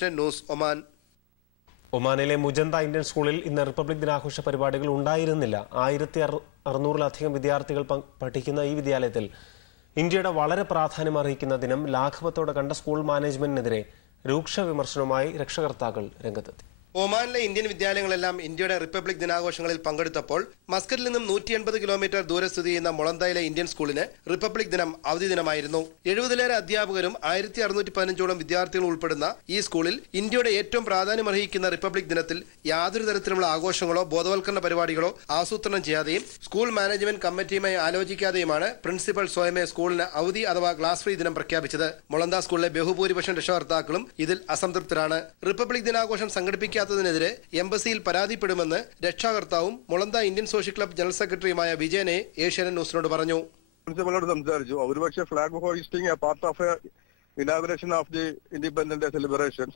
News Oman. ഒമാനിലെ മുജന്ത Indian സ്കൂളിൽ ഇന്ന് റിപ്പബ്ലിക് ദിനാഘോഷ പരിപാടികൾ ഉണ്ടായിരുന്നില്ല. 1600-ലധികം വിദ്യാർത്ഥികൾ പഠിക്കുന്ന ഈ വിദ്യാലയത്തിൽ ഇന്ത്യയുടെ വളരെ പ്രാധാന്യം അർഹിക്കുന്ന ദിനം ലാഘവത്തോടെ കണ്ട സ്കൂൾ മാനേജ്മെന്റിനെതിരെ രൂക്ഷ വിമർശനവുമായി രക്ഷകർത്താക്കൾ രംഗത്തെത്തി. ഒമാനിലെ ഇന്ത്യൻ വിദ്യാലയങ്ങളെല്ലാം ഇന്ത്യയുടെ റിപ്പബ്ലിക് ദിനാഘോഷങ്ങളിൽ പങ്കെടുത്തപ്പോൾ മസ്കറ്റിൽ നിന്നും 180 കിലോമീറ്റർ ദൂരെ സ്ഥിതി ചെയ്യുന്ന മുളന്തയിലെ ഇന്ത്യൻ സ്കൂളിന് റിപ്പബ്ലിക് ദിനം അവധി ദിനമായിരുന്നു. 70-ലേറെ അധ്യാപകരും 1615ഓളം വിദ്യാർത്ഥികളും ഉൾപ്പെടുന്ന ഈ സ്കൂളിൽ ഇന്ത്യയുടെ ഏറ്റവും പ്രാധാന്യമർഹിക്കുന്ന റിപ്പബ്ലിക് ദിനത്തിൽ യാതൊരു തരത്തിലുള്ള ആഘോഷങ്ങളോ ബോധവൽക്കരണ പരിപാടികളോ ആസൂത്രണം ചെയ്യാതെയും സ്കൂൾ മാനേജ്മെന്റ് കമ്മിറ്റിയുമായി ആലോചിക്കാതെയുമാണ് പ്രിൻസിപ്പൽ സ്വയമേ സ്കൂളിന് അവധി അഥവാ ക്ലാസ് ഫ്രീ ദിനം പ്രഖ്യാപിച്ചത്. മുളന്ത സ്കൂളിലെ ബഹുഭൂരിപക്ഷം രക്ഷകർത്താക്കളും ഇതിൽ അസംതൃപ്തരാണ്. റിപ്പബ്ലിക് ദിനാഘോഷം സംഘടിപ്പിക്കാത്തതിനെതിരെ എംബസിയിൽ പരാതിപ്പെടുമെന്ന് രക്ഷാകർത്താവും മുളന്ത ഇന്ത്യൻ സോഷ്യൽ ക്ലബ് ജനറൽ സെക്രട്ടറിയുമായ വിജയനെ ഏഷ്യാനെറ്റ് ന്യൂസിനോട് പറഞ്ഞു. പ്രിൻസിപ്പലിനോട് സംസാരിച്ചു. ഒരുപക്ഷെ flag hoisting part of inauguration of the independent day celebration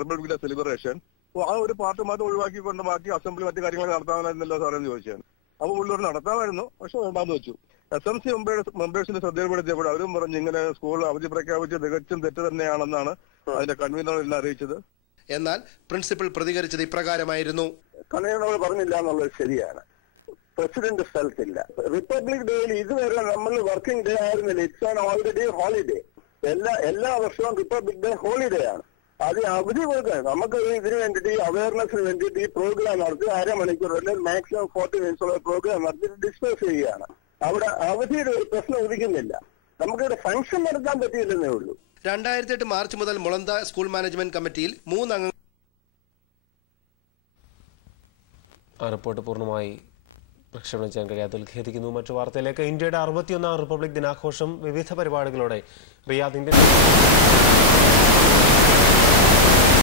republic day celebration ആ ഒരു പാർട്ട് മാത്രം ഒഴിവാക്കിക്കൊണ്ട് ബാക്കി അസംബ്ലി മറ്റു കാര്യങ്ങൾ നടത്താമെന്നല്ലോ സാറെന്ന് ചോദിച്ചാണ്. അപ്പോൾ ഉള്ളവർ നടത്താമായിരുന്നു, പക്ഷെ വേണ്ടാന്ന് വെച്ചു. SMC മെമ്പേഴ്സിന്റെ ശ്രദ്ധയിൽപ്പെടുത്തിയപ്പോൾ അവരും പറഞ്ഞു ഇങ്ങനെ സ്കൂൾ അവധി പ്രഖ്യാപിച്ച് തികച്ചും തെറ്റ് തന്നെയാണെന്നാണ് അതിന്റെ കൺവീനർ എന്നെ അറിയിച്ചത്. എന്നാൽ പ്രിൻസിപ്പൽ പ്രതികരിച്ചത് ഇപ്രകാരമായിരുന്നു. കൺവീനർ പറഞ്ഞില്ല എന്നുള്ളത് ശരിയാണ്. പ്രസിഡന്റ് സ്ഥലത്തില്ല. റിപ്പബ്ലിക് ഡേയിൽ ഇതുവരെ നമ്മൾ വർക്കിംഗ് ഡേ ആയിരുന്നില്ല. It's an already holiday. എല്ലാ വർഷവും റിപ്പബ്ലിക് ഡേ ഹോളിഡേ ആണ്. അത് അവധി കൊടുക്കാൻ നമുക്ക് ഇതിനു വേണ്ടിയിട്ട് ഈ അവയർനെസ്സിന് വേണ്ടിയിട്ട് ഈ പ്രോഗ്രാം നടത്തി അരമണിക്കൂർ അല്ലെങ്കിൽ മാക്സിമം 40 മിനിറ്റ്സുള്ള പ്രോഗ്രാം നടത്തി ഡിസ്കസ് ചെയ്യുകയാണ്. അവിടെ അവധിയുടെ ഒരു പ്രശ്നം ഉദിക്കുന്നില്ല. നമുക്കിവിടെ ഫംഗ്ഷൻ നടത്താൻ പറ്റിയില്ലെന്നേ ഉള്ളൂ. 2008 മാർച്ച് മുതൽ മുളന്ത സ്കൂൾ മാനേജ്മെന്റ് കമ്മിറ്റിയിൽ 3 അംഗങ്ങൾ. ആ റിപ്പോർട്ട് പൂർണ്ണമായി പ്രക്ഷേപണം ചെയ്യാൻ കഴിയാത്തതിൽ ഖേദിക്കുന്നു. മറ്റു വാർത്തയിലേക്ക്. ഇന്ത്യയുടെ 61ാം റിപ്പബ്ലിക് ദിനാഘോഷം വിവിധ പരിപാടികളോടെ റിയാദ് ഇന്ത്യൻ